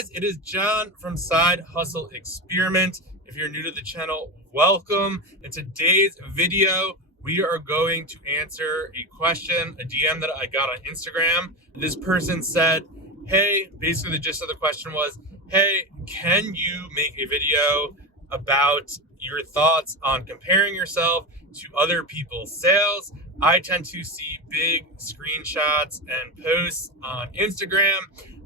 guys, it is John from Side Hustle Experiment. If you're new to the channel, welcome. In today's video, we are going to answer a question, a DM that I got on Instagram. This person said, hey, basically the gist of the question was, hey, can you make a video about your thoughts on comparing yourself to other people's sales? I tend to see big screenshots and posts on Instagram,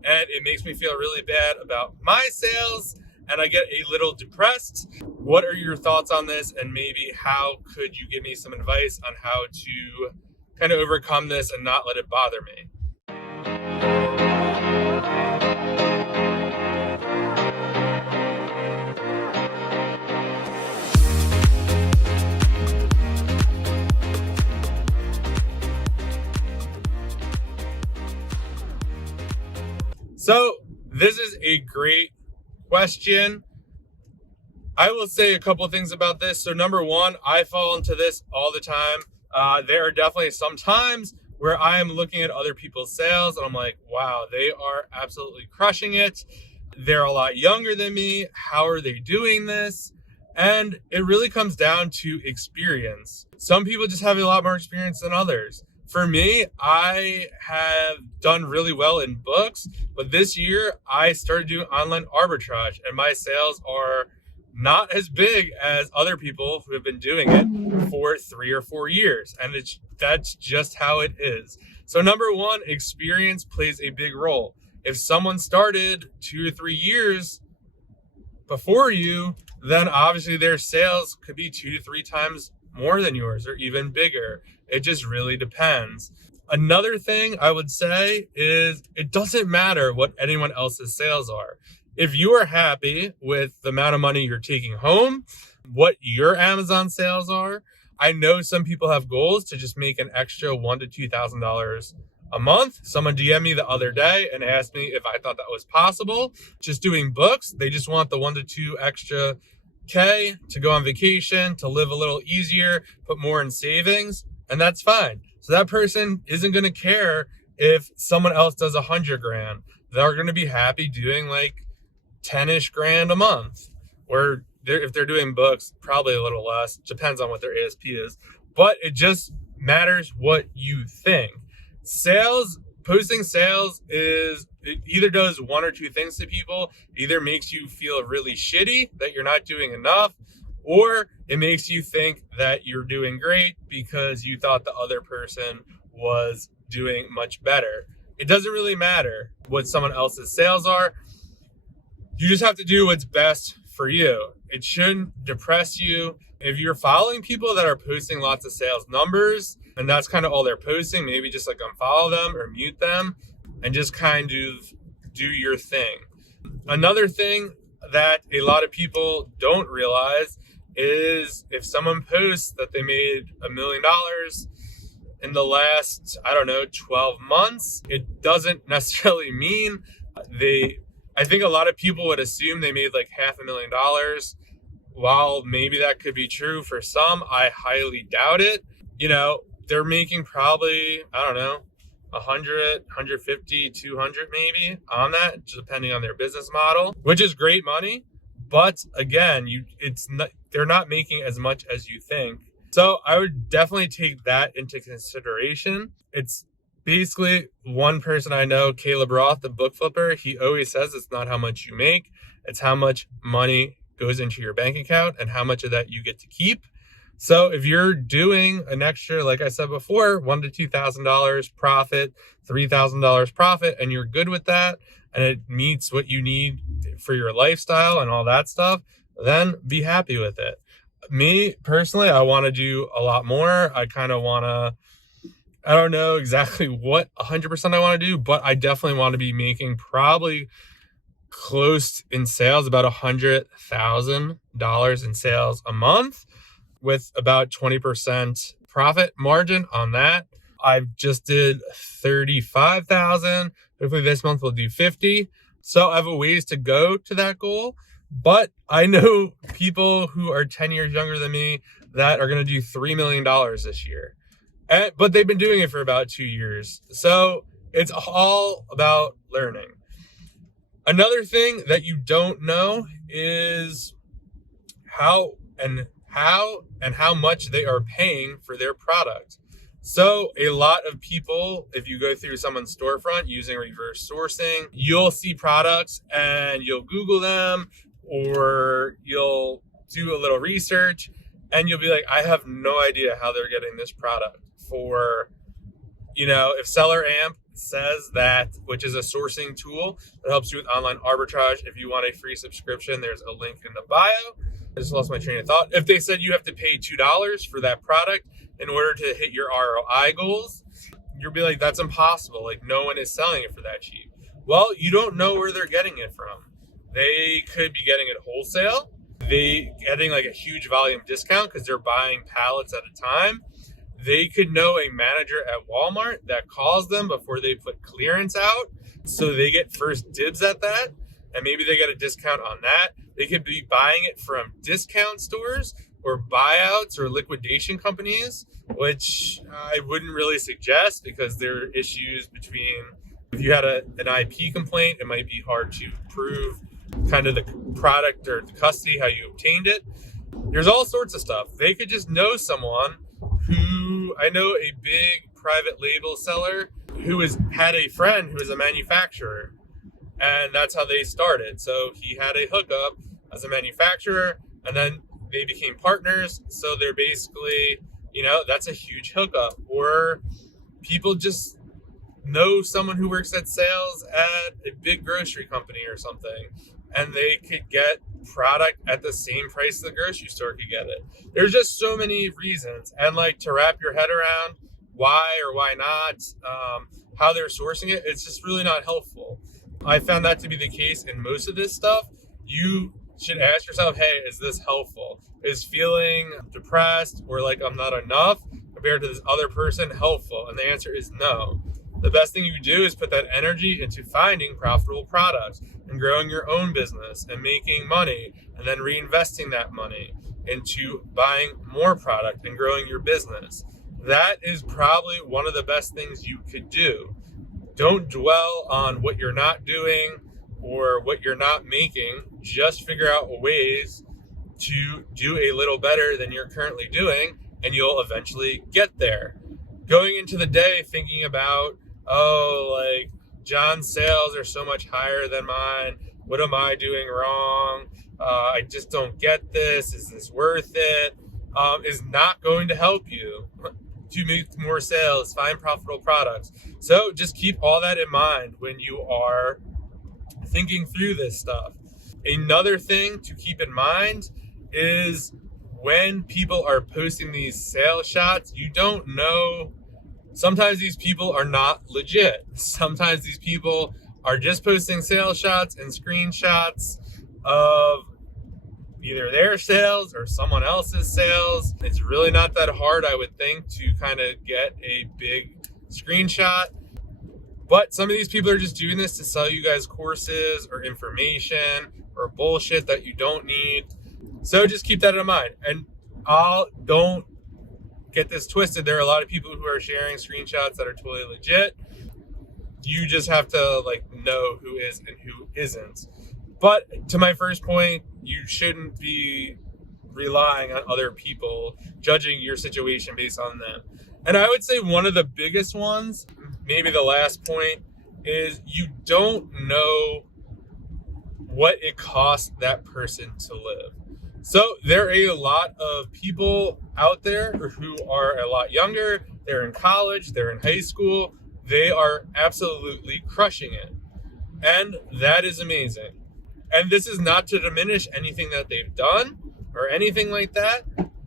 and it makes me feel really bad about my sales, and I get a little depressed. What are your thoughts on this? And maybe how could you give me some advice on how to kind of overcome this and not let it bother me? So this is a great question. I will say a couple things about this. So number one, I fall into this all the time. There are definitely some times where I am looking at other people's sales and I'm like, wow, they are absolutely crushing it. They're a lot younger than me. How are they doing this? And it really comes down to experience. Some people just have a lot more experience than others. For me, I have done really well in books, but this year I started doing online arbitrage and my sales are not as big as other people who have been doing it for 3 or 4 years. And that's just how it is. So number one, experience plays a big role. If someone started 2 or 3 years before you, then obviously their sales could be 2 to 3 times more than yours or even bigger. It just really depends. Another thing I would say is it doesn't matter what anyone else's sales are. If you are happy with the amount of money you're taking home, what your Amazon sales are, I know some people have goals to just make an extra $1,000 to $2,000 a month. Someone DM'd me the other day and asked me if I thought that was possible. Just doing books, they just want the 1 to 2 extra K to go on vacation, to live a little easier, put more in savings, and that's fine. So that person isn't going to care if someone else does 100 grand. They're going to be happy doing like 10-ish grand a month. Or if they're doing books, probably a little less. Depends on what their ASP is. But it just matters what you think. Sales, posting sales it either does 1 or 2 things to people. It either makes you feel really shitty that you're not doing enough, or it makes you think that you're doing great because you thought the other person was doing much better. It doesn't really matter what someone else's sales are. You just have to do what's best for you. It shouldn't depress you. If you're following people that are posting lots of sales numbers and that's kind of all they're posting, maybe just like unfollow them or mute them and just kind of do your thing. Another thing that a lot of people don't realize is if someone posts that they made $1 million in the last, 12 months, it doesn't necessarily mean I think a lot of people would assume they made like $500,000. While maybe that could be true for some, I highly doubt it. They're making probably, 100, 150, 200 maybe on that, depending on their business model, which is great money. But again, they're not making as much as you think. So I would definitely take that into consideration. It's basically one person I know, Caleb Roth, the book flipper, he always says it's not how much you make, it's how much money goes into your bank account and how much of that you get to keep. So if you're doing an extra, like I said before, $1,000 to $2,000 profit, $3,000 profit, and you're good with that, and it meets what you need for your lifestyle and all that stuff, then be happy with it. Me personally, I want to do a lot more. I don't know exactly what 100% I want to do, but I definitely want to be making probably close in sales, about $100,000 in sales a month with about 20% profit margin on that. I just did 35,000. Hopefully this month we'll do 50. So I have a ways to go to that goal, but I know people who are 10 years younger than me that are going to do $3 million this year. But they've been doing it for about 2 years. So it's all about learning. Another thing that you don't know is how much they are paying for their product. So a lot of people, if you go through someone's storefront using reverse sourcing, you'll see products and you'll Google them, or you'll do a little research and you'll be like, I have no idea how they're getting this product for, if Seller Amp says that, which is a sourcing tool that helps you with online arbitrage. If you want a free subscription, there's a link in the bio. I just lost my train of thought. If they said you have to pay $2 for that product in order to hit your ROI goals, you'll be like, that's impossible. Like, no one is selling it for that cheap. Well, you don't know where they're getting it from. They could be getting it wholesale. They getting like a huge volume discount because they're buying pallets at a time. They could know a manager at Walmart that calls them before they put clearance out, so they get first dibs at that, and maybe they get a discount on that. They could be buying it from discount stores or buyouts or liquidation companies, which I wouldn't really suggest because there are issues between, if you had an IP complaint, it might be hard to prove kind of the product or the custody, how you obtained it. There's all sorts of stuff. They could just know someone who, I know a big private label seller who had a friend who was a manufacturer, and that's how they started. So he had a hookup as a manufacturer, and then they became partners. So they're basically, that's a huge hookup. Or people just know someone who works at sales at a big grocery company or something, and they could get product at the same price the grocery store could get it. There's just so many reasons, and like to wrap your head around why or why not, how they're sourcing it, it's just really not helpful. I found that to be the case in most of this stuff. You should ask yourself, hey, is this helpful? Is feeling depressed or like I'm not enough compared to this other person helpful? And the answer is no. The best thing you can do is put that energy into finding profitable products and growing your own business and making money, and then reinvesting that money into buying more product and growing your business. That is probably one of the best things you could do. Don't dwell on what you're not doing or what you're not making. Just figure out ways to do a little better than you're currently doing, and you'll eventually get there. Going into the day thinking about, like John's sales are so much higher than mine. What am I doing wrong? I just don't get this. Is this worth it? Is not going to help you to make more sales, find profitable products. So just keep all that in mind when you are thinking through this stuff. Another thing to keep in mind is when people are posting these sales shots, you don't know. Sometimes these people are not legit. Sometimes these people are just posting sales shots and screenshots of either their sales or someone else's sales. It's really not that hard, I would think, to kind of get a big screenshot. But some of these people are just doing this to sell you guys courses or information or bullshit that you don't need. So just keep that in mind. And don't get this twisted. There are a lot of people who are sharing screenshots that are totally legit. You just have to know who is and who isn't. But to my first point, you shouldn't be relying on other people, judging your situation based on them. And I would say one of the biggest ones, maybe the last point, is you don't know what it costs that person to live. So there are a lot of people out there who are a lot younger. They're in college, they're in high school. They are absolutely crushing it. And that is amazing. And this is not to diminish anything that they've done or anything like that.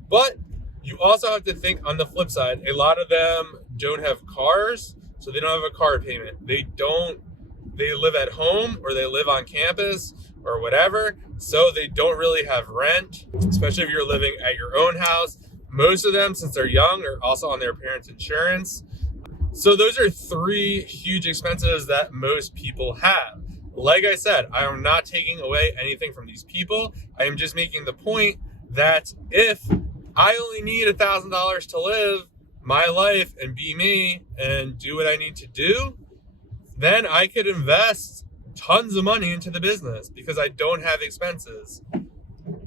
But you also have to think on the flip side. A lot of them don't have cars, so they don't have a car payment. They live at home or they live on campus or whatever, so they don't really have rent, especially if you're living at your own house. Most of them, since they're young, are also on their parents' insurance. So those are three huge expenses that most people have. Like I said, I am not taking away anything from these people. I am just making the point that if I only need $1,000 to live my life and be me and do what I need to do, then I could invest tons of money into the business because I don't have expenses.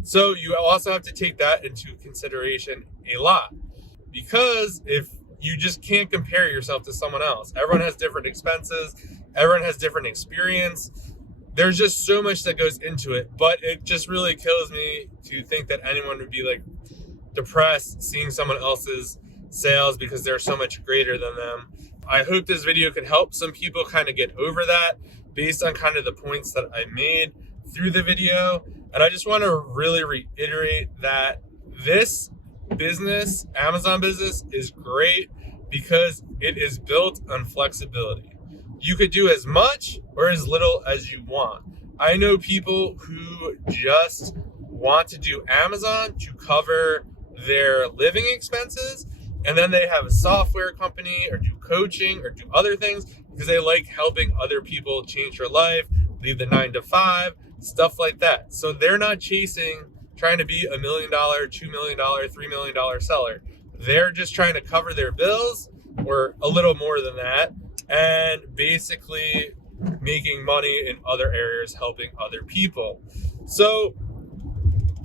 So you also have to take that into consideration a lot, because if you just can't compare yourself to someone else. Everyone has different expenses. Everyone has different experience. There's just so much that goes into it, but it just really kills me to think that anyone would be like depressed seeing someone else's sales because they're so much greater than them. I hope this video could help some people kind of get over that based on kind of the points that I made through the video. And I just want to really reiterate that this business, Amazon business, is great because it is built on flexibility. You could do as much or as little as you want. I know people who just want to do Amazon to cover their living expenses, and then they have a software company or do coaching or do other things because they like helping other people change their life, leave the 9-to-5, stuff like that. So they're not trying to be $1 million, $2 million, $3 million seller. They're just trying to cover their bills or a little more than that, and basically making money in other areas, helping other people. So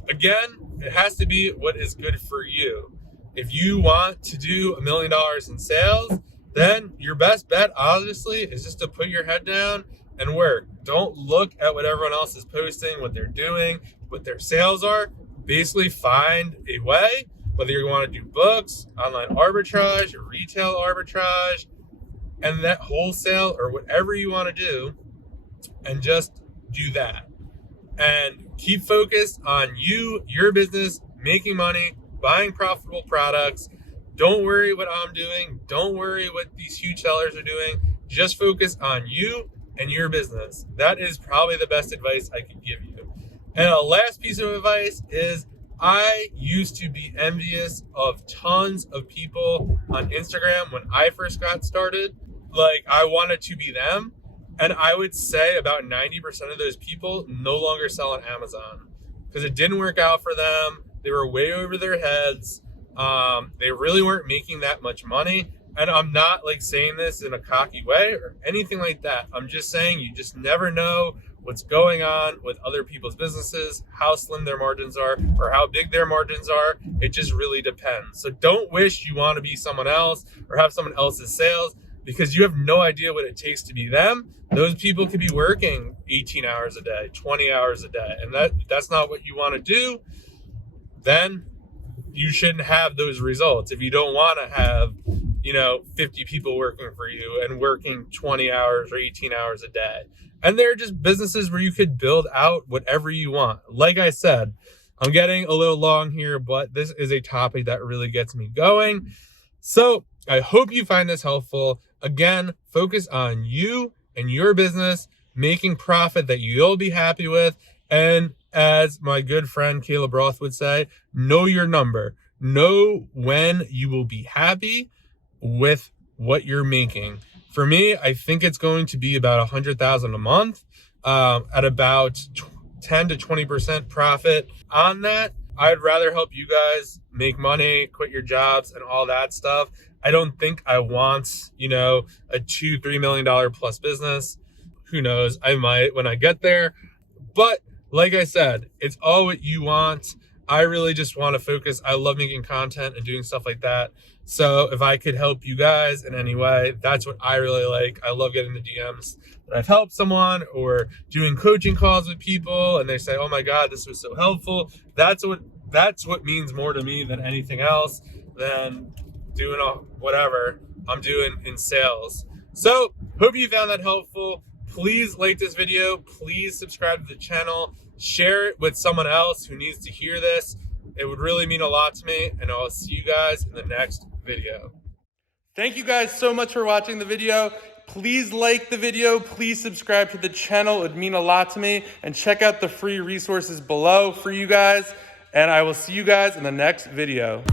again, it has to be what is good for you. If you want to do $1 million in sales, then your best bet, obviously, is just to put your head down and work. Don't look at what everyone else is posting, what they're doing, what their sales are. Basically find a way, whether you want to do books, online arbitrage, retail arbitrage, and that wholesale or whatever you want to do, and just do that. And keep focused on you, your business, making money, buying profitable products. Don't worry what I'm doing. Don't worry what these huge sellers are doing. Just focus on you and your business. That is probably the best advice I could give you. And a last piece of advice is, I used to be envious of tons of people on Instagram when I first got started. Like, I wanted to be them. And I would say about 90% of those people no longer sell on Amazon because it didn't work out for them. They were way over their heads. They really weren't making that much money. And I'm not like saying this in a cocky way or anything like that. I'm just saying you just never know what's going on with other people's businesses, how slim their margins are or how big their margins are. It just really depends. So don't wish you want to be someone else or have someone else's sales, because you have no idea what it takes to be them. Those people could be working 18 hours a day, 20 hours a day, and that's not what you want to do. Then you shouldn't have those results. If you don't want to have, 50 people working for you and working 20 hours or 18 hours a day. And there are just businesses where you could build out whatever you want. Like I said, I'm getting a little long here, but this is a topic that really gets me going. So I hope you find this helpful. Again, focus on you and your business, making profit that you'll be happy with. And as my good friend Caleb Roth would say, know your number. Know when you will be happy with what you're making. For me, I think it's going to be about $100,000 a month, at about 10 to 20% profit on that. I'd rather help you guys make money, quit your jobs and all that stuff. I don't think I want, a $2-3 million plus business. Who knows? I might when I get there. But like I said, it's all what you want. I really just want to focus. I love making content and doing stuff like that. So if I could help you guys in any way, that's what I really like. I love getting the DMs that I've helped someone, or doing coaching calls with people and they say, oh my God, this was so helpful. That's what means more to me than anything else, than doing whatever I'm doing in sales. So hope you found that helpful. Please like this video. Please subscribe to the channel. Share it with someone else who needs to hear this. It would really mean a lot to me, and I'll see you guys in the next video. Thank you guys so much for watching the video. Please like the video. Please subscribe to the channel. It would mean a lot to me. And check out the free resources below for you guys. And I will see you guys in the next video.